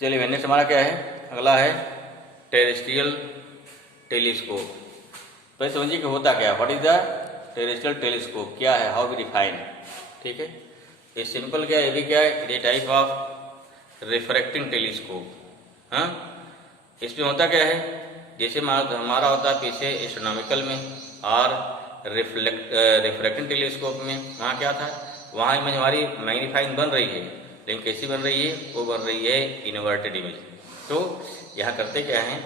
चलिए नेक्स्ट हमारा क्या है, अगला है टेरेस्ट्रियल टेलीस्कोप। तो ये समझिए कि होता क्या है, what is the terrestrial telescope, क्या है, हाउ वी डिफाइन। ठीक है, ये सिंपल क्या है, ये भी क्या है, ये टाइप ऑफ रिफ्रैक्टिंग टेलीस्कोप। हाँ, इसमें होता क्या है, जैसे हमारा होता है पीछे एस्ट्रोनॉमिकल में और रिफ्रैक्टिंग टेलीस्कोप में, वहाँ क्या था, वहाँ इमेज हमारी मैग्नीफाइंग बन रही है, लेकिन कैसी बन रही है, वो बन रही है इन्वर्टेड इमेज। तो यहाँ करते क्या है,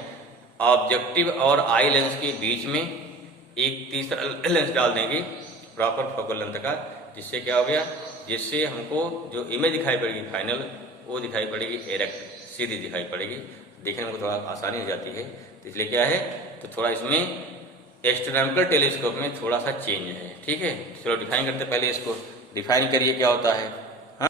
ऑब्जेक्टिव और आई लेंस के बीच में एक तीसरा लेंस डाल देंगे प्रॉपर फोकल लेंथ का, जिससे क्या हो गया, जिससे हमको जो इमेज दिखाई पड़ेगी फाइनल, वो दिखाई पड़ेगी एरेक्ट, सीधी दिखाई पड़ेगी, देखने में थोड़ा आसानी हो जाती है। तो इसलिए क्या है, तो थोड़ा इसमें एस्ट्रोनॉमिकल टेलीस्कोप में थोड़ा सा चेंज है। ठीक है, चलो डिफाइन करते, पहले इसको डिफाइन करिए क्या होता है। हाँ,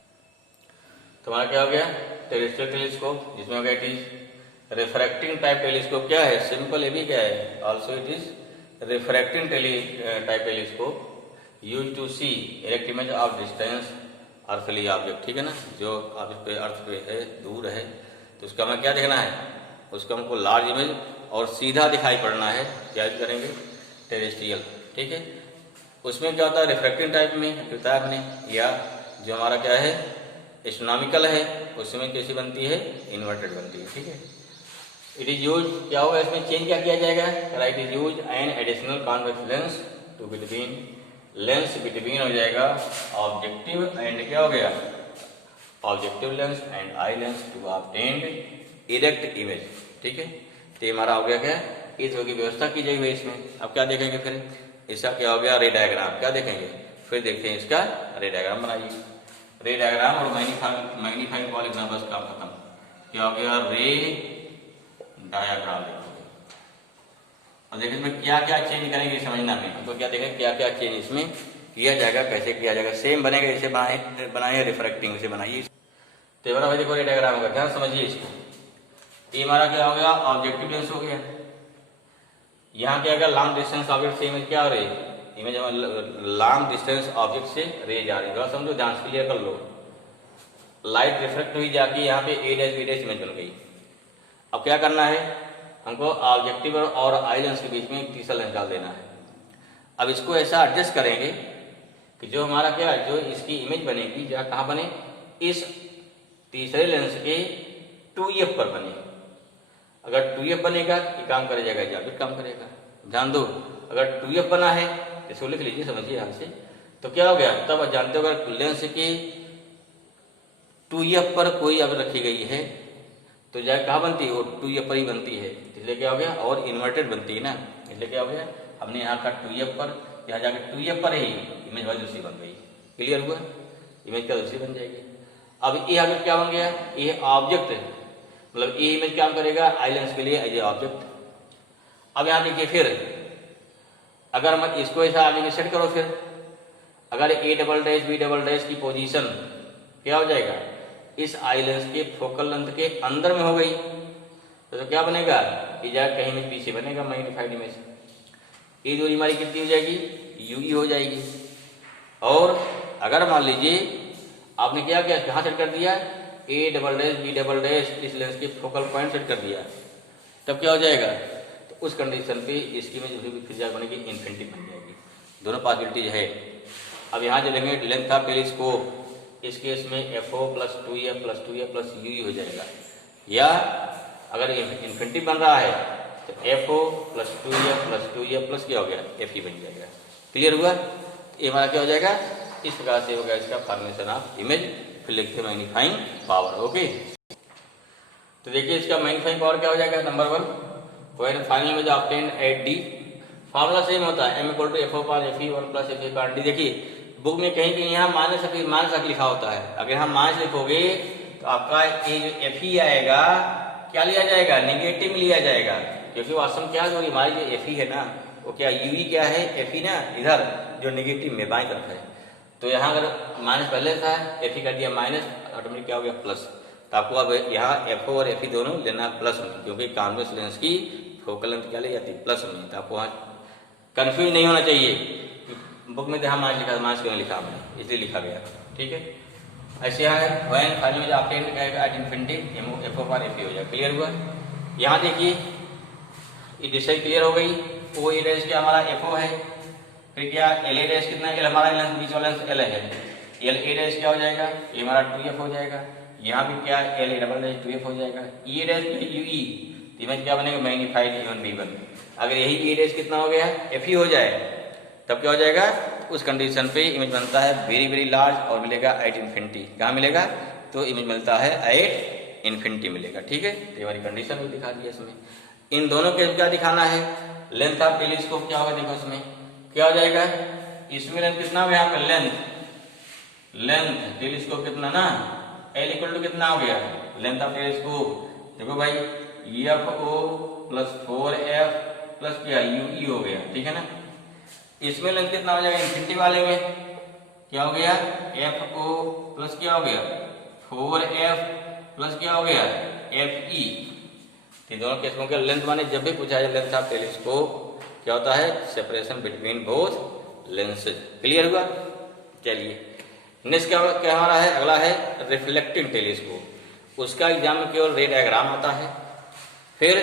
तो हमारा क्या हो गया, टेरेस्ट्रियल टेलीस्कोप, जिसमें हो गया it is refracting type telescope. क्या है, सिंपल, ये भी क्या है, also it is refracting type telescope use to see direct image of distance earthly object. ठीक है ना, जो ऑब्जेक्ट पे अर्थ पे है, दूर है, तो उसका हमें क्या देखना है, उसका हमको लार्ज इमेज और सीधा दिखाई पड़ना है, क्या करेंगे, टेरेस्ट्रियल। ठीक है, उसमें क्या होता है, रिफ्रैक्टिंग टाइप में बताया आपने, या जो हमारा क्या है एस्ट्रोनॉमिकल है, उसमें कैसी बनती है, इन्वर्टेड बनती है। ठीक है, इट इज यूज, क्या होगा इसमें चेंज क्या किया जाएगा, right, is use an additional convex lens to between, lens between हो जाएगा ऑब्जेक्टिव एंड क्या हो गया, objective lens and eye lens to obtained erect image. ठीक है, तो हमारा हो गया क्या, इस की व्यवस्था की जाएगी इसमें। अब क्या देखेंगे फिर, इसका क्या हो गया, रे डायग्राम, क्या देखेंगे, फिर देखते हैं इसका रे डायग्राम बनाइए। रे डायग्राम और मैग्नीफाइंग पावर लिखना, बस काम खत्म। क्या हो गया, रे डायग्राम लिखोगे। और देखिए इसमें क्या क्या चेंज करेंगे समझना में, हमको क्या देखें क्या क्या चेंज इसमें किया जाएगा, कैसे किया जाएगा, सेम बनेगा इसे बनाए रिफ्रैक्टिंग से बनाइए। तो भाई देखो रे डायग्राम का ध्यान समझिए इसको। ये हमारा क्या हो गया, ऑब्जेक्टिव लेंस हो गया, यहाँ क्या होगा, लॉन्ग डिस्टेंस ऑब्जेक्ट से इमेज क्या हो रही है, इमेज लॉन्ग डिस्टेंस ऑब्जेक्ट से रे जा रही है, समझो, ध्यान से क्लियर कर लो। लाइट रिफ्लेक्ट हुई जाके यहाँ पे ए डैश बी डैश इमेज बन गई। अब क्या करना है, हमको ऑब्जेक्टिव और आई लेंस के बीच में एक तीसरा लेंस डाल देना है। अब इसको ऐसा एडजस्ट करेंगे कि जो हमारा क्या, जो इसकी इमेज बनेगी, जहाँ कहाँ बने, इस तीसरे लेंस के 2f पर बने। अगर 2f बनेगा ये काम कर जाएगा, या भी काम करेगा, ध्यान दो। अगर 2f बना है, इसको लिख लीजिए, समझिए यहाँ से, तो क्या हो गया, तब जानते हो अगर लेंस के 2f पर कोई अगर रखी गई है तो जाए कहाँ बनती है, वो 2f पर ही बनती है, इसलिए क्या हो गया, और इन्वर्टेड बनती है ना, इसलिए क्या हो गया, हमने यहाँ का 2f पर, यहाँ जाकर 2f पर ही इमेज वाली दूसरी बन गई। क्लियर हुआ, इमेज क्या दूसरी बन जाएगी। अब ये आगे क्या बन गया, ये ऑब्जेक्ट, मतलब ये इमेज क्या करेगा, आई लेंस के लिए एज ए ऑब्जेक्ट। अब यहाँ देखिए फिर, अगर मैं इसको ऐसा आगे में सेट करो, फिर अगर A double dash B double dash की पोजीशन क्या हो जाएगा, इस आई लेंस के फोकल लेंथ के अंदर में हो गई, तो क्या बनेगा, ये जाकर कहीं में पीछे बनेगा मैग्नीफाइड इमेज। ये दूरी हमारी कितनी हो जाएगी, यूई हो जाएगी। और अगर मान लीजिए आपने क्या किया, कहाँ सेट कर दिया, A double dash B double dash इस लेंस के फोकल पॉइंट सेट कर दिया, तब क्या हो जाएगा, तो उस कंडीशन पे इसकी इमेज फिर जाकर बनेगी इन्फिनिटी बन जाएगी। दोनों पॉसिबिलिटीज है। अब यहाँ जो लेंगे लेंथ ऑफ टेलीस्कोप, इस केस में FO plus 2F plus 2F plus UI हो जाएगा, या अगर इन्फिनिटी बन रहा है तो FO plus 2F plus 2F plus क्या हो गया, FE बन जाएगा। क्लियर हुआ, ये हमारा क्या हो जाएगा, इस प्रकार से होगा इसका फॉर्मेशन ऑफ इमेज। फिर लिखते हैं मैग्नीफाइंग पावर। ओके, तो देखिए इसका मैग्नीफाइंग पावर क्या हो जाएगा, number 1, when final image obtained at D, formula same होता है, m = FO पर FE 1 प्लस FE पर D। देखिए बुक में कहीं कहीं यहाँ माइनस लिखा होता है, अगर यहाँ माइनस लिखोगे तो आपका ये जो FE आएगा क्या लिया जाएगा, नेगेटिव लिया जाएगा, क्योंकि वास्तव में क्या जो हमारी जो FE है ना, वो क्या UI क्या है, FE ना, इधर जो नेगेटिव में बाएं तरफ है। तो यहाँ अगर माइनस पहले था, FE कर दिया माइनस, ऑटोमेटिक क्या हो गया, प्लस। तो आपको अब यहाँ FO और FE दोनों लेना प्लस में, क्योंकि कॉन्वेक्स लेंस की फोकल लेंथ क्या ले जाती है, प्लस में। तो आपको वहाँ कंफ्यूज नहीं होना चाहिए, बुक में तो यहाँ माइनस लिखा, माइनस क्यों लिखा हमने, इसलिए लिखा गया। ठीक है, ऐसे है when final after at infinity F of R F हो जाएगा। क्लियर हुआ? यहाँ देखिए ये डिस्टेंस क्लियर हो गई। ओ ए डैश क्या हमारा एफ ओ है, फिर क्या एल ए डैश कितना एल हमारा लेंस बीच वाला लेंस एल है, एल ए डैश क्या हो जाएगा ये हमारा 2f हो जाएगा। यहाँ भी क्या L A double dash 2f हो जाएगा। ई ए डैश यू ई इमेज क्या बनेगा मैग्नीफाइड E1 B1। अगर यही ई डैश कितना हो गया एफ ही हो जाए तब क्या हो जाएगा, उस कंडीशन पे इमेज बनता है वेरी वेरी लार्ज और मिलेगा एट इन्फिनिटी। कहाँ मिलेगा तो इमेज मिलता है एट इन्फिनिटी मिलेगा। ठीक है, तो हमारी कंडीशन भी दिखा दी इसमें। इन दोनों के क्या दिखाना है, लेंथ ऑफ टेलीस्कोप क्या होगा देखो इसमें क्या हो जाएगा, इसमें लेंथ कितना हो गया यहाँ पे लेंथ टेलीस्कोप कितना ना एल इक्वल टू कितना हो गया लेंथ ऑफ टेलीस्कोप। देखो भाई F O plus 4f plus क्या यू ई हो गया। ठीक है ना, इसमें लेंथ कितना हो जाएगा इन्फिनिटी वाले में क्या हो गया एफ ओ प्लस क्या हो गया 4f प्लस क्या हो गया एफ ई। दोनों केसों के लेंथ माने जब भी पूछा जाए लेंथ ऑफ टेलीस्कोप क्या होता है separation between both lenses. Clear हुआ? चलिए नेक्स्ट क्या हमारा है, अगला है रिफ्लेक्टिंग टेलीस्कोप। उसका एग्जाम में केवल रे डायग्राम आता है, फिर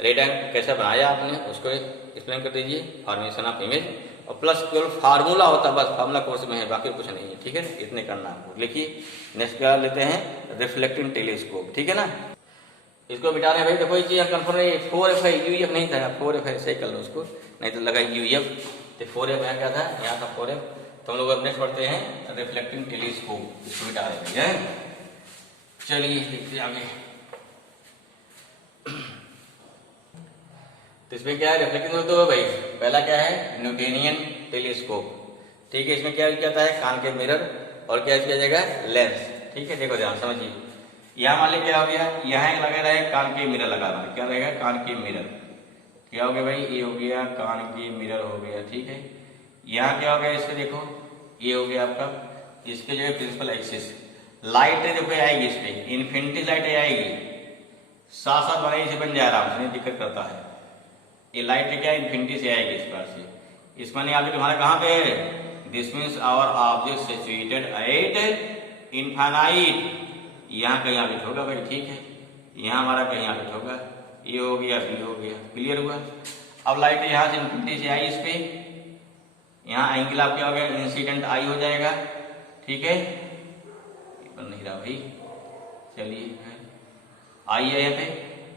रे डायग्राम कैसे बनाया आपने उसको एक्सप्लेन कर दीजिए, फॉर्मेशन ऑफ इमेज और प्लस केवल फार्मूला होता है, बस फार्मूला कोर्स में है बाकी कुछ नहीं है। ठीक है, इतने करना आपको। लिखिए नेक्स्ट क्या लेते हैं रिफ्लेक्टिंग टेलीस्कोप। ठीक है ना, इसको मिटा रहे हैं भाई। देखो ये चीज कंफर्म है 4f है यूएफ नहीं था 4f है, सही कर लो उसको, नहीं तो लगा यूएफ तो 4f यहाँ क्या था यहाँ था 4f। तो हम लोग अब नेक्स्ट पढ़ते हैं रिफ्लेक्टिंग टेलीस्कोप, इसको मिटा रहे हैं। चलिए देखते आगे। तो इसमें क्या है रिफ्लेक्टिंग तो भाई पहला क्या है न्यूटोनियन टेलीस्कोप। ठीक है, इसमें क्या कहता है कान के मिरर और क्या किया जाएगा लेंस। ठीक है, देखो ध्यान समझिए, यहाँ मान लीजिए क्या हो गया यहाँ लगा रहे कान के मिरर लगा रहा है, क्या रहेगा कान के मिरर क्या हो गया भाई ये हो गया कान के मिरर हो गया। ठीक है, यहाँ क्या हो गया इसके देखो ये हो गया आपका इसके जो है प्रिंसिपल एक्सिस लाइट देखो आएगी इस पे इन्फिनिटी लाइट आएगी साथ साथ बनाई से बन जाए आराम से, दिक्कत करता है। ये लाइट क्या इन्फिनिटी से आएगी इस बार से, इस माने ऑब्जेक्ट हमारा कहाँ पे है, this means our object situated at infinite. यहाँ कहीं ऑब्जेक्ट होगा भाई। ठीक है, यहाँ हमारा कहीं ऑब्जेक्ट होगा, ये हो गया बी हो गया। क्लियर हुआ? अब लाइट यहाँ से इन्फिनिटी से आई इस पे, यहाँ एंगल आप क्या हो गया इंसिडेंट आई हो जाएगा। ठीक है, बन नहीं रहा भाई, चलिए आई है यहाँ पे।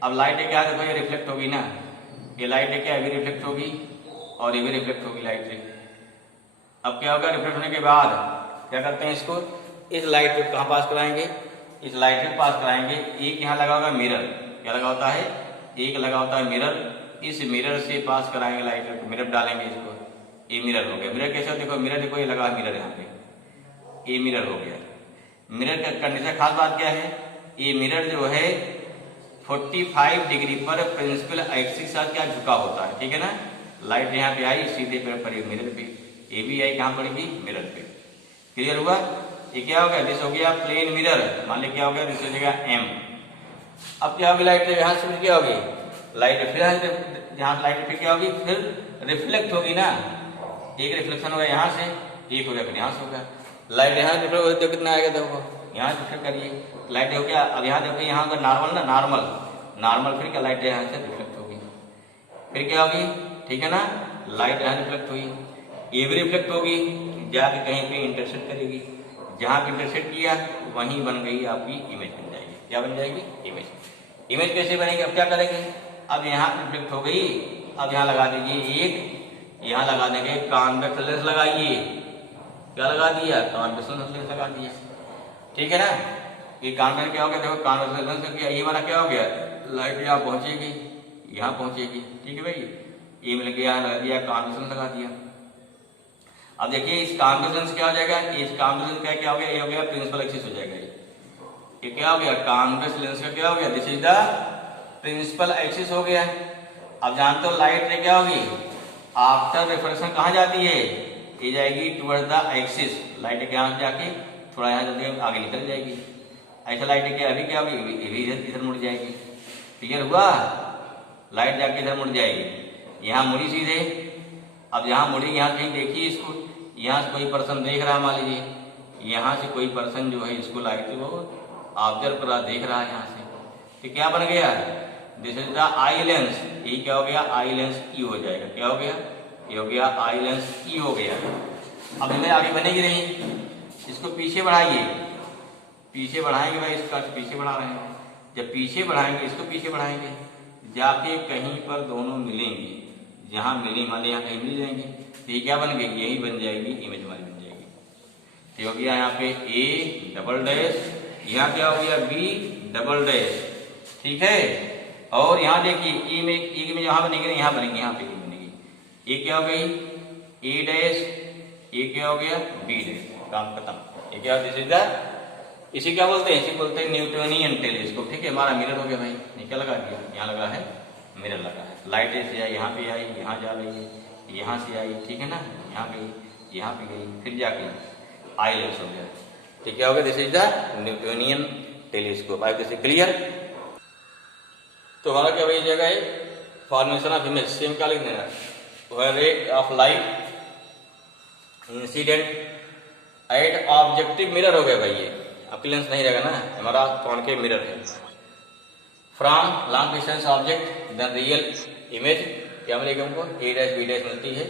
अब लाइट क्या देखो ये रिफ्लेक्ट होगी ना, ये लाइट क्या अभी रिफ्लेक्ट होगी और ये भी रिफ्लेक्ट होगी लाइट से। अब क्या होगा रिफ्लेक्ट होने के बाद क्या करते हैं इसको इस लाइट को कहाँ पास कराएंगे, इस लाइट के पास कराएंगे। एक यहाँ लगा होगा मिरर, क्या लगा होता है एक लगा होता है मिरर, इस मिरर से पास कराएंगे लाइट को, मिरर डालेंगे इसको, ये मिरर हो गया। मिरर कैसे हो देखो मिरर देखो ये लगा मिरर यहाँ पे ये मिरर हो गया। मिरर का कंडीशन खास बात क्या है, ये मिरर जो है 45 डिग्री पर प्रिंसिपल एक्सिस के साथ क्या झुका होता है। ठीक है ना, लाइट यहाँ पे आई सीधे पे पड़ी मिरर पे, ये भी आई कहाँ पड़ेगी मिरर पे। क्लियर हुआ? ये क्या हो गया दिस हो गया प्लेन मिरर, मान ली क्या हो गया दिस हो जाएगा एम। अब क्या होगी लाइट यहाँ से क्या होगी लाइट फिर यहाँ लाइट पे क्या होगी फिर रिफ्लेक्ट होगी ना, एक रिफ्लेक्शन होगा यहाँ से एक हो गया फिर यहाँ से होगा। लाइट यहाँ रिफ्लेक्ट हो तो कितना आएगा देखो यहाँ रिफ्लेक्ट करिए लाइट हो गया। अब यहाँ देखो यहाँ का नॉर्मल ना नॉर्मल फिर क्या लाइट यहाँ से रिफ्लेक्ट होगी फिर क्या होगी। ठीक है ना, लाइट यहाँ रिफ्लेक्ट हुई ये भी रिफ्लेक्ट होगी जाके कहीं पे इंटरसेक्ट करेगी, जहां पे इंटरसेक्ट किया वहीं बन गई आपकी इमेज बन जाएगी। क्या बन जाएगी इमेज। इमेज कैसे बनेगी अब क्या करेंगे, अब यहाँ रिफ्लेक्ट हो गई, अब यहाँ लगा दीजिए एक, यहाँ लगा देंगे कॉन्वेक्स लेंस लगाइए, क्या लगा दिया कॉन्वेक्स लेंस लगा दिया। ठीक है ना, ये कॉन्वेक्स क्या हो गया देखो कॉन्वेक्स लेंस किया, ये हमारा क्या हो गया लाइट यहाँ पहुंचेगी यहाँ पहुंचेगी। ठीक है भाई, ये मिल गया यहाँ लगा दिया कॉन्वेक्स लगा दिया। अब देखिए इस कॉन्वेक्स क्या हो जाएगा, इस कॉन्वेक्स का क्या हो गया ये हो गया प्रिंसिपल एक्सिस हो जाएगा। ये क्या हो गया कॉन्वेक्स लेंस का क्या हो गया this is the principal axis हो गया। अब जानते हो लाइट ने क्या होगी आफ्टर रिफ्लेक्शन कहाँ जाती है, ये जाएगी टुवर्ड्स द एक्सिस। लाइट के यहाँ जाके थोड़ा यहाँ जाके आगे निकल जाएगी। ऐसा लाइट के अभी क्या होगी इधर मुड़ जाएगी। क्लियर हुआ, लाइट जाके इधर मुड़ जाएगी, यहाँ मुड़ी सीधे। अब यहाँ मुड़ी यहाँ कहीं देखिए इसको, यहाँ से कोई पर्सन देख रहा है मान लीजिए यहाँ से कोई पर्सन जो है इसको लाइट को ऑब्जर्व कर रहा, देख रहा है यहाँ से, तो क्या बन गया, this is the eye lens, ये क्या हो गया, आई लेंस ई हो जाएगा, क्या हो गया, ये हो गया आई लेंस ई हो गया। अब इन्हें आगे बनेगी नहीं, इसको पीछे बढ़ाइए, पीछे बढ़ाएंगे भाई, इसका पीछे बढ़ा रहे हैं, जब पीछे बढ़ाएंगे इसको पीछे बढ़ाएंगे, जाके कहीं पर दोनों मिलेंगे, जहां मिली मान ली यहाँ कहीं मिल जाएंगे, तो ये क्या बन गई, यही बन जाएगी इमेज हमारी बन जाएगी। तो हो गया यहाँ पे ए डबल डैश, यहाँ क्या हो गया बी डबल डैश, ठीक है। और यहाँ देखिए ए में यहाँ बनेगी, यहाँ बनेगी, यहाँ पे बनेगी, ये क्या हो गई ए डैश, ये क्या हो गया बी डैश, काम खत्म। ये क्या दिस इज द, इसी क्या बोलते हैं, इसी बोलते हैं न्यूटोनियन टेलीस्कोप, ठीक है। हमारा मिरर हो गया भाई, ये क्या लगा दिया, यहाँ लगा है मिरर लगा है, लाइट से आई यहाँ पे आई, यहाँ जा रही है, यहाँ से आई, ठीक है ना, यहाँ गई, यहाँ पे गई, फिर जाके आई लेंस हो गया, ठीक है, हो गया this is the Newtonian telescope. I this clear. तो हमारा क्या भाई जगह है, फॉर्मेशन ऑफ इमेज, सेम क्या लिख देना, रे of light incident eight objective mirror हो गया भाई, ये आपकी लेंस नहीं रहेगा ना, हमारा कॉनकेव मिरर है, from long distance object the real image, क्या मिलेगी हमको ए डैश बी डैश मिलती है,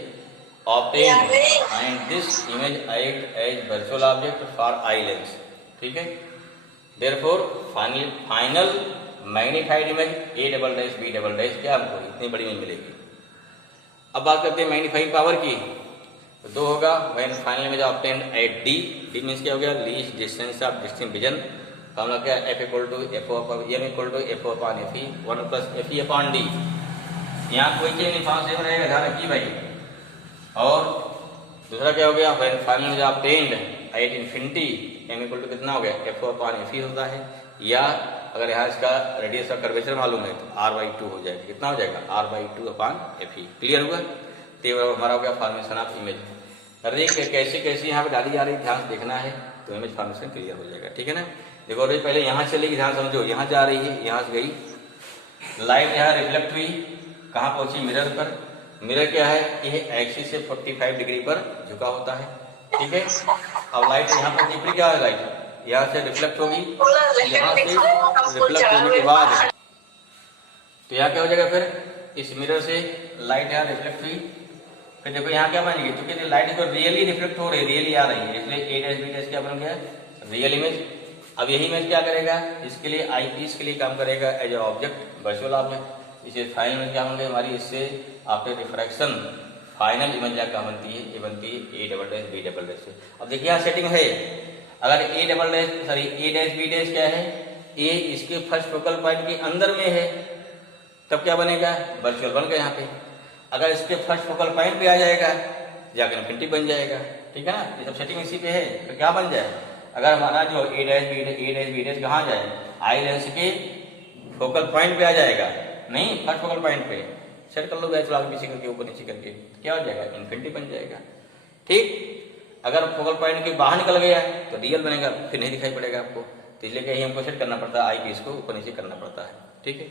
obtained and this image act as virtual object for eye lens, ठीक है। Therefore final magnified image A double dash B double dash, क्या हमको इतनी बड़ी इमेज मिलेगी। अब बात करते हैं मैग्नीफाइंग पावर की, तो 2 होगा, when final image obtained at D, D means क्या हो गया least distance of distinct vision, formula क्या F equal to F M equal to F upon F E 1 plus F E upon D, यहाँ कोई change नहीं, form same रहेगा, ध्यान रखिए भाई। और दूसरा क्या हो गया, when final image obtained at infinity, M equal to कितना हो गया एफ अपॉन एफ ई होता है, या अगर यहाँ इसका रेडियस का कर्वेचर मालूम है तो r/2 हो जाएगा, कितना हो जाएगा r/2 अपॉन एफ ई, क्लियर हुआ। तो हमारा हो गया फॉर्मेशन ऑफ इमेज। अरे कैसे कैसे यहाँ पे डाली जा रही, ध्यान से देखना है तो इमेज फॉर्मेशन क्लियर हो जाएगा, ठीक है ना। देखो अरे पहले यहाँ चलेगी, ध्यान समझो, यहाँ जा रही है, यहाँ से गई लाइट, यहाँ रिफ्लेक्ट हुई, कहाँ पहुंची मिरर पर, मिरर क्या है ये एक्सिस से 45 डिग्री पर झुका होता है, ठीक है। अब लाइट यहाँ पहुंची, फिर क्या है लाइट यहाँ से रिफ्लेक्ट होगी, यहाँ से रिफ्लेक्ट होने के बाद तो यहाँ क्या हो जाएगा, फिर इस मिरर से लाइट यहाँ रिफ्लेक्ट हुई, फिर देखो यहाँ क्या बनेगी, क्योंकि लाइट को रियली रिफ्लेक्ट हो रही है, रियली आ रही है, इसलिए ए डैश बी डैश क्या बन गया रियल इमेज। अब यही इमेज क्या करेगा, इसके लिए आई पीस के लिए काम करेगा as a object, virtual object. इसे फाइनल इमेज क्या होंगे हमारी, इससे आफ्टर रिफ्रैक्शन फाइनल इमेज क्या बनती है, ये बनती है A double dash B double dash. अब देखिए यहाँ सेटिंग है, अगर A double dash sorry A dash B dash क्या है, ए इसके फर्स्ट फोकल पॉइंट के अंदर में है, तब क्या बनेगा वर्चुअल बन गया यहाँ पे। अगर इसके फर्स्ट फोकल पॉइंट पे आ जाएगा जाकर इन्फिनिटी बन जाएगा, ठीक है ना। ये सब सेटिंग इसी पे है, तो क्या बन जाए, अगर हमारा जो ए डैश बी डैश कहाँ जाए, आई लेंस के फोकल पॉइंट पे आ जाएगा, नहीं फर्स्ट फोकल पॉइंट पे सेट कर लो गैस आगे पीछे करके ऊपर नीचे करके, क्या हो जाएगा इन्फिनिटी बन जाएगा, ठीक। अगर फोकल पॉइंट के बाहर निकल गया तो रियल बनेगा, फिर नहीं दिखाई पड़ेगा आपको, तो इसलिए कहीं हमको सेट करना पड़ता है, आई पीस को ऊपर नीचे करना पड़ता है, ठीक है।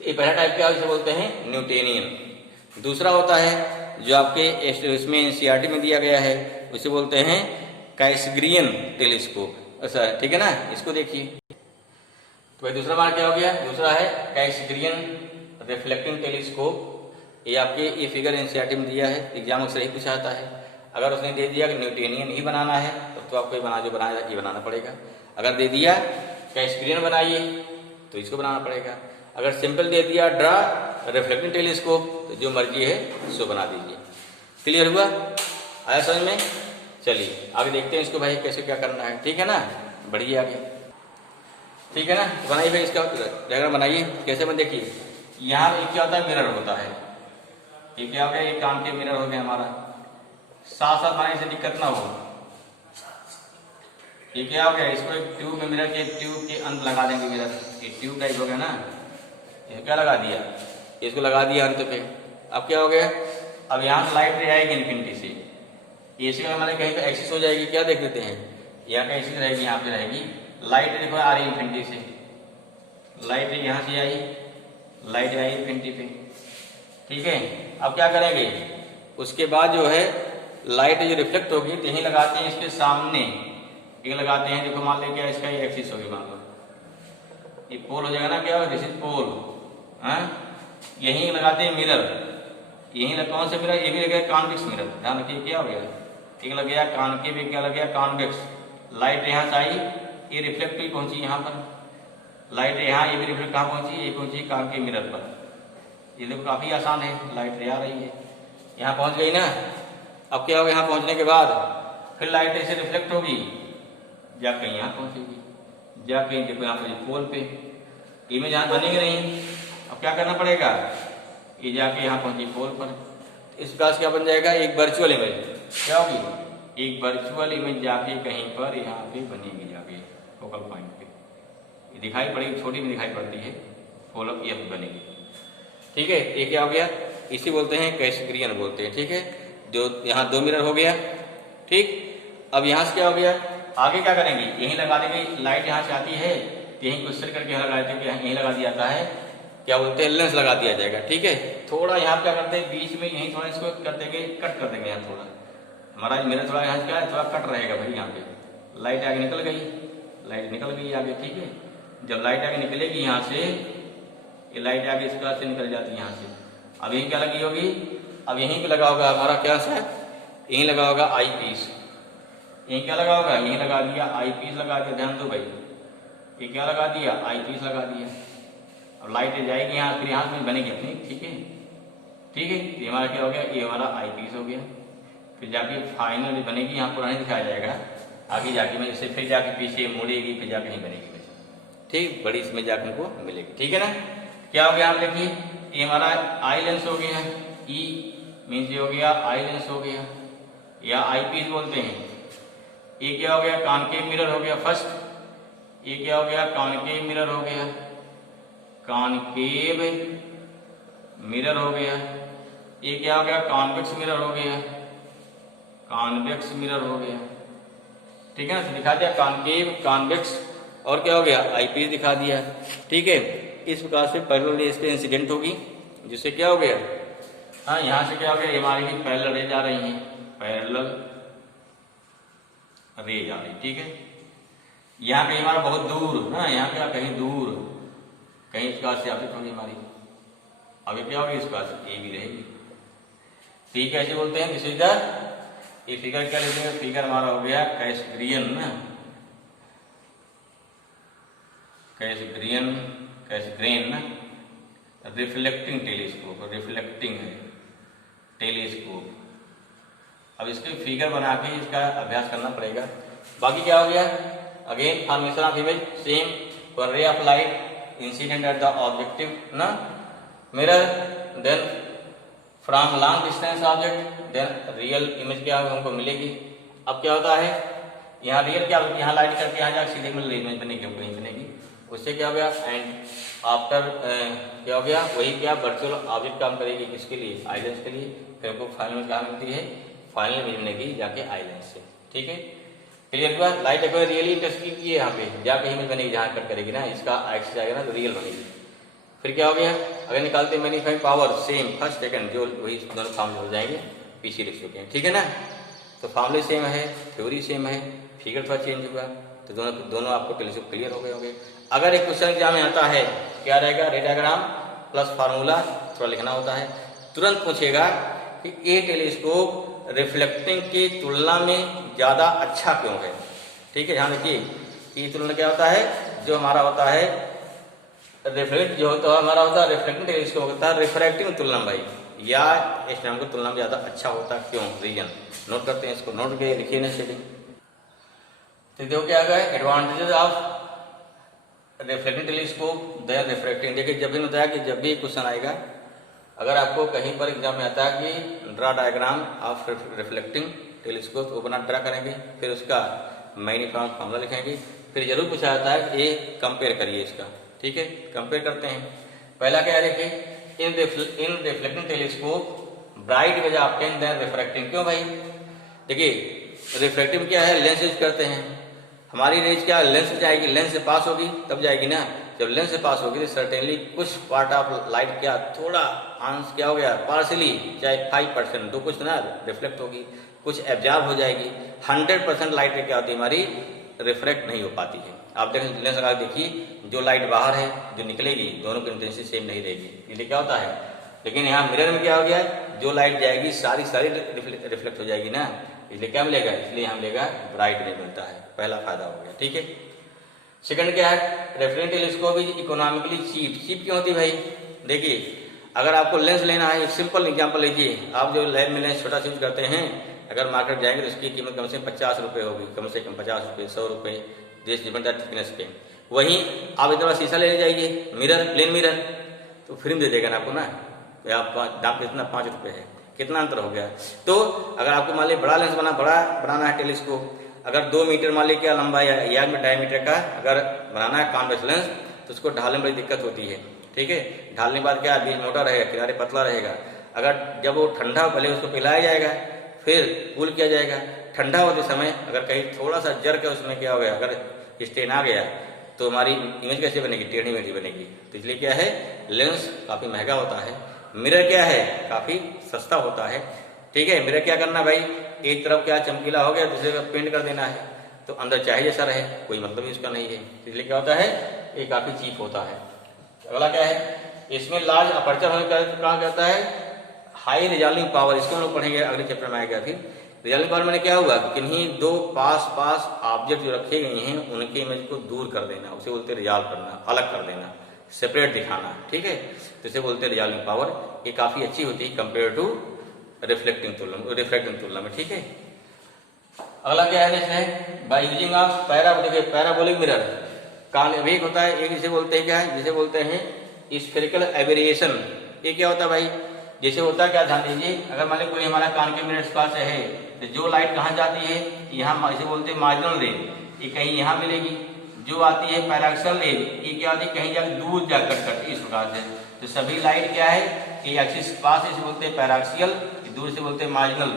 तो ये पहला टाइप क्या बोलते हैं न्यूटोनियन। दूसरा होता है जो आपके इसमें एनसीईआरटी में दिया गया है, उसे बोलते हैं कैसग्रियन टेलीस्कोप, ऐसा ठीक है ना। इसको देखिए तो भाई दूसरा बार क्या हो गया, दूसरा है कैसग्रियन रिफ्लेक्टिंग टेलीस्कोप। ये आपके ये फिगर एनसीईआरटी में दिया है, एग्जाम अक्सर ही पूछा आता है। अगर उसने दे दिया कि न्यूटोनियन ही बनाना है तो आपको ये बनाया ये बनाना पड़ेगा। अगर दे दिया कैसग्रियन बनाइए तो इसको बनाना पड़ेगा। अगर सिंपल दे दिया ड्रा रिफ्लेक्टिंग टेलीस्कोप तो जो मर्जी है सो बना दीजिए। क्लियर हुआ, आया समझ में। चलिए आगे देखते हैं इसको भाई कैसे क्या करना है, ठीक है ना। बढ़िए आगे, ठीक है ना। बनाइए भाई इसका डायग्राम बनाइए कैसे बन, देखिए यहाँ पे क्या होता है मिरर होता है, ये क्या हो गया, ये काम के मिरर हो गया हमारा, साथ साथ बनाने से दिक्कत ना हो। ये क्या हो गया, इसको एक ट्यूब में मिरर के ट्यूब के अंत लगा देंगे, मिरर ये ट्यूब टाइप हो गया ना, ये क्या लगा दिया, इसको लगा दिया अंत पे। अब क्या हो गया, अब यहाँ से लाइट रे आएगी इन्फिनिटी से, इसी में हमारे कहीं पे एक्सिस हो जाएगी, क्या देख लेते हैं, यहाँ पे एक्सिस रहेगी, यहाँ पे रहेगी लाइट देखो आ रही इन्फिनिटी से, लाइट यहाँ से आई, लाइट आई इन्फिनिटी पे, ठीक है। अब क्या करेंगे, उसके बाद जो है लाइट जो रिफ्लेक्ट होगी तो यहीं लगाते हैं इसके सामने, एक लगाते हैं, देखो मान लें क्या इसका ये एक्सिस होगी, मान लो ये पोल हो जाएगा ना, क्या होगा, दिस इज पोल। हाँ, यहीं लगाते हैं मिरर, यहीं कौन से मिरर, ये भी लग गया कॉन्वेक्स मिरर। ध्यान रखिए क्या हो गया, एक लग गया कॉनकेव, एक क्या लग गया कॉन्वेक्स। लाइट यहाँ से आई, ये रिफ्लेक्ट हुई पहुंची यहाँ पर, लाइट यहाँ, ये भी रिफ्लेक्ट कहाँ पहुंची, ये पहुंची कॉनकेव मिरर पर। ये देखो काफी आसान है, लाइट रे आ रही है, यहाँ पहुंच गई ना। अब क्या होगा, यहाँ पहुंचने के बाद फिर लाइट ऐसे रिफ्लेक्ट होगी, जाके यहाँ पहुंचेगी, जाके देखो यहाँ पर पोल पे इमेज यहाँ बनेगी नहीं। अब क्या करना पड़ेगा, ये जाके यहाँ पहुंची पोल पर। इस प्रकार से क्या बन जाएगा, एक वर्चुअल इमेज क्या होगी, एक वर्चुअल इमेज जाके कहीं पर यहाँ पे बनेगी, जाके फोकल पॉइंट पे ये दिखाई पड़ेगी, छोटी में दिखाई पड़ती है, फॉलो ये बनेगी। ठीक है, ये क्या हो गया, इसी बोलते हैं कैसग्रियन बोलते हैं। ठीक है, जो यहाँ दो मिरर हो गया। ठीक, अब यहाँ से क्या हो गया, आगे क्या करेंगे, यहीं लगा देंगे, लाइट यहाँ से आती है, यहीं क्वेश्चन करके यहाँ लगा देते हैं, यहीं लगा दिया जाता है, क्या बोलते हैं लेंस लगा दिया जाएगा। ठीक है, थोड़ा यहाँ क्या करते हैं, बीच में यहीं थोड़ा इसको कर देंगे, कट कर देंगे यहाँ थोड़ा, हमारा मिरर थोड़ा यहाँ क्या है, थोड़ा कट रहेगा भाई। यहाँ पे लाइट आगे निकल गई, लाइट निकल गई आगे। ठीक है, जब लाइट आगे निकलेगी यहाँ से, ये लाइट आगे इस प्रकार से निकल जाती है यहाँ से। अब यहीं क्या लगी होगी, अब यहीं पे लगा होगा हमारा क्या सा, यहीं लगा होगा आई पीस, यहीं क्या लगा होगा, यहीं लगा दिया आई पीस लगा दिया। ध्यान दो भाई, ये क्या लगा दिया, आई पीस लगा दिया। अब लाइट जाएगी यहाँ, फिर यहाँ में बनेगी अपनी। ठीक है, ठीक है, ये हमारा क्या हो गया, ये हमारा आई पीस हो गया। फिर जाके फाइनल बनेगी, यहाँ पुराने दिखाया जाएगा, आगे जाके में इससे फिर जाके पीछे मुड़ेगी, फिर जाके नहीं बनेगी। ठीक, बड़ी इसमें जाके उनको मिलेगी। ठीक है ना, क्या हो गया, हम देखिए ये हमारा आई लेंस हो गया, ई मीन्स ये हो गया आई लेंस हो गया, या आई पीस बोलते हैं। ये क्या हो गया, कॉनकेव मिरर हो गया फर्स्ट। ये क्या हो गया, कॉनकेव मिरर हो गया, कॉनकेव मिरर हो गया। ये क्या हो गया, कॉन्वेक्स मिरर हो गया, कॉन्वेक्स मिरर हो गया। ठीक है ना, दिखा दिया कॉनकेव, कॉन्वेक्स, और क्या हो गया, आई पीस दिखा दिया। ठीक है, इस प्रकार से पैरेलल रेज पे इंसिडेंट होगी, जिससे क्या हो गया, हाँ यहाँ से क्या हो गया, हमारी पैरेलल रेज आ रही हैं, पैरेलल रेज आ रही। ठीक है, यहाँ कहीं हमारा बहुत दूर, हाँ यहाँ क्या कहीं दूर, कहीं इस प्रकार से आपसे होगी हमारी। अब ये क्या होगी, इस प्रकार से ए भी रहेगी। ठीक है, ऐसे बोलते हैं दिस इज द, ये फिगर क्या लेते हैं, फिगर हमारा हो गया कैसग्रियन ना, कैसग्रियन, कैसग्रेन ना, रिफ्लेक्टिंग टेलीस्कोप, रिफ्लेक्टिंग है टेलीस्कोप। अब इसके फिगर बना के इसका अभ्यास करना पड़ेगा। बाकी क्या हो गया, again formation of image same, one ray of light incident at the objective ना mirror, then from long distance object, then real image क्या हमको मिलेगी। अब क्या होता है, यहाँ रियल क्या होगी, यहाँ लाइट करके यहाँ जाकर सीधे मिल इमेज बनेगी, हमको नहीं बनेगी। उससे क्या हो गया, एंड आफ्टर क्या हो गया, वही क्या वर्चुअल ऑब्जेक्ट काम करेगी किसके लिए, आई लेंस के लिए। फिर हमको फाइनल में क्या मिलती है, फाइनल इमेज मिलेगी जाके आई लेंस से। ठीक है, क्लियर हुआ। लाइट अगर रियली टच की है यहाँ पे, जाके इमेज बनेगी, जहाँ कट करेगी ना, इसका एक्स जाएगा ना तो रियल बनेगी। फिर क्या हो गया, अगर निकालते magnifying power same first second, जो वही दोनों फार्मूले हो जाएंगे, पीछे लिख चुके हैं। ठीक है ना, तो फार्मूले सेम है, थ्योरी सेम है, फिगर थोड़ा चेंज हुआ, तो दोनों आपको टेलीस्कोप क्लियर हो गए होंगे। अगर एक क्वेश्चन एग्जाम में आता है, क्या रहेगा, रे डायग्राम प्लस फार्मूला थोड़ा लिखना होता है, तुरंत पूछेगा कि ये टेलीस्कोप रिफ्लेक्टिंग की तुलना में ज्यादा अच्छा क्यों है। ठीक है, ध्यान रखिए, ये तुलना क्या होता है, जो हमारा होता है रिफ्लेक्ट, जो होता है हमारा होता है रिफ्लेक्टिंग टेलीस्कोप होता है रिफ्रैक्टिंग तुलना भाई, या इस टाइम को तुलना में ज्यादा अच्छा होता क्यों, रीजन नोट करते हैं इसको, नोट के लिखिए ना सेटिंग। तो देखो क्या गया, advantages of reflecting telescope, there refracting. देखिए जब भी बताया कि जब भी क्वेश्चन आएगा, अगर आपको कहीं पर एग्जाम में आता है कि draw diagram of reflecting telescope, वो बना ड्रा करेंगे, फिर उसका मैग्नीफाइंग फार्मूला लिखेंगे, फिर जरूर पूछा जाता है कि ये कंपेयर करिए इसका। ठीक है, कंपेयर करते हैं। पहला क्या देखिए, in reflecting telescope bright image obtain then refracting. क्यों भाई, देखिए रिफ्रैक्टिव क्या है, लेंस यूज करते हैं, हमारी रेज क्या लेंस से जाएगी, लेंस से पास होगी तब जाएगी ना। जब लेंस से पास होगी तो सर्टेनली कुछ पार्ट ऑफ लाइट क्या थोड़ा अंश क्या हो गया, पार्शली चाहे 5% तो कुछ ना रिफ्लेक्ट होगी, कुछ एब्जॉर्ब हो जाएगी। 100% लाइट क्या होती है हमारी रिफ्रैक्ट नहीं हो पाती है। आप देखें लेंस लगा देखिए, जो लाइट बाहर है जो निकलेगी दोनों की इंटेंसिटी सेम नहीं रहेगी, इसलिए क्या होता है। लेकिन यहाँ मिरर में क्या हो गया, जो लाइट जाएगी सारी रिफ्लेक्ट हो जाएगी ना, इसलिए क्या मिलेगा, इसलिए यहाँ मिलेगा ब्राइट नहीं मिलता है। पहला फायदा हो गया, ठीक है। सेकंड क्या है, reflecting telescope is economically cheap. Cheap क्यों होती भाई, देखिए अगर आपको लेंस लेना है, एक सिंपल एग्जांपल लीजिए, आप जो लैब में लेंस छोटा यूज करते हैं, अगर मार्केट जाएंगे तो इसकी कीमत कम से कम 50 रुपये होगी, कम से कम 50 रुपये, 100 रुपये, जिस डिपेंड थिकनेस पे। वहीं आप इतना शीशा लेने जाइए, मिरर, प्लेन मिरर, तो फ्री में दे देगा ना आपको ना, तो आपका दाम कितना, 5 रुपये है, कितना अंतर हो गया। तो अगर आपको मान लीजिए बड़ा लेंस बनाना है टेलीस्कोप, अगर 2 मीटर मान लीजिए क्या लंबा या डायमीटर का अगर बनाना है कॉन्वेक्स लेंस, तो उसको ढालने में बड़ी दिक्कत होती है, ठीक है। ढालने के बाद क्या, बीच मोटा रहेगा, किनारे पतला रहेगा। अगर जब वो ठंडा, पहले उसको पिलाया जाएगा, फिर कूल किया जाएगा, ठंडा होते समय अगर कहीं थोड़ा सा जर के उसमें क्या हो गया, अगर स्टेन आ गया, तो हमारी इमेज कैसे बनेगी, टेढ़ी मेढ़ी बनेगी। तो इसलिए क्या है, लेंस काफ़ी महंगा होता है, मिरर क्या है, काफ़ी सस्ता होता है, ठीक है। मिरर क्या करना भाई, एक तरफ क्या चमकीला हो गया, दूसरे तरफ पेंट कर देना है, तो अंदर चाहे जैसा रहे, कोई मतलब ही उसका नहीं है। इसलिए क्या होता है, ये काफ़ी चीप होता है। अगला क्या है, इसमें लार्ज अपर्चर होने का कहा कहता है हाई रिजॉल्विंग पावर, इसको हम लोग पढ़ेंगे अगले चैप्टर में आएगा। फिर रिजॉल्विंग पावर मैंने क्या हुआ, किन्हीं दो पास ऑब्जेक्ट जो रखे गए हैं उनके इमेज को दूर कर देना, उसे बोलते हैं रिजॉल्व करना, अलग कर देना, सेपरेट दिखाना, ठीक है। तो इसे बोलते हैं रिजॉल्विंग पावर। ये काफी अच्छी होती है कंपेयर टू रिफ्लेक्टिंग तुलना में, ठीक है। अगला क्या है इसमें, by using of parabolic mirror, कान एक होता है, एक जिसे बोलते हैं क्या है, जिसे बोलते हैं स्फेरिकल एबेरिएशन। ये क्या होता है भाई, जैसे होता है क्या, ध्यान दीजिए, अगर मान लीजिए कोई हमारा कान के मिरर पास है, तो जो लाइट कहाँ जाती है, यहाँ इसे बोलते हैं मार्जिनल रे, ये कहीं यहाँ मिलेगी। जो आती है पैराक्सियल रे, ये क्या होती है, कहीं जाकर दूर जाकर कट, इस प्रकार से। तो सभी लाइट क्या है कि एक्सिस पास इसे बोलते हैं पैराक्सियल, दूर से बोलते हैं मार्जिनल।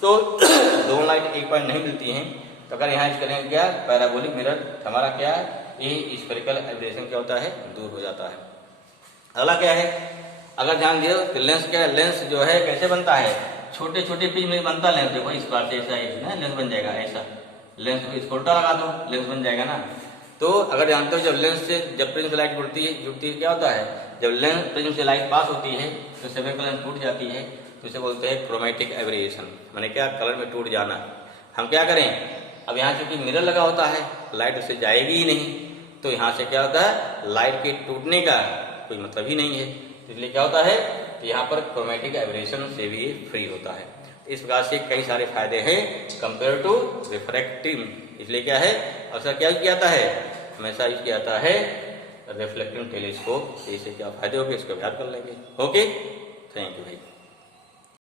तो दोनों लाइट एक पॉइंट नहीं मिलती हैं, तो अगर यहाँ इस करेंगे क्या, पैराबोलिक मिरर, हमारा क्या है, ये स्फेरिकल एबेरिएशन क्या होता है, दूर हो जाता है। अगला क्या है, अगर ध्यान दियो तो लेंस क्या है, लेंस जो है कैसे बनता है, छोटे छोटे पीस में बनता लेंस, देखो इस बार से ऐसा लेंस बन जाएगा, ऐसा लेंस को इसको उल्टा लगा दो, लेंस बन जाएगा ना। तो अगर जानते हो जब लेंस से जब प्रिज्म से लाइट जुड़ती है क्या होता है, जब लेंस प्रिज्म से लाइट पास होती है तो स्फेरिकल लेंस टूट जाती है, तो इसे बोलते हैं क्रोमेटिक एबेरिएशन, माने क्या, कलर में टूट जाना। हम क्या करें, अब यहाँ चूंकि मिरर लगा होता है, लाइट उससे जाएगी ही नहीं, तो यहाँ से क्या होता है, लाइट के टूटने का कोई मतलब ही नहीं है, इसलिए क्या होता है, तो यहाँ पर क्रोमेटिक एबेरिएशन से भी फ्री होता है। इस प्रकार से कई सारे फायदे हैं कंपेयर टू रिफ्रैक्टिव। इसलिए क्या है, अक्सर क्या किया जाता है, हमेशा यूज किया जाता है रिफ्लेक्टिंग टेलीस्कोप। इससे क्या फायदे होंगे इसको याद कर लेंगे। ओके, थैंक यू भाई।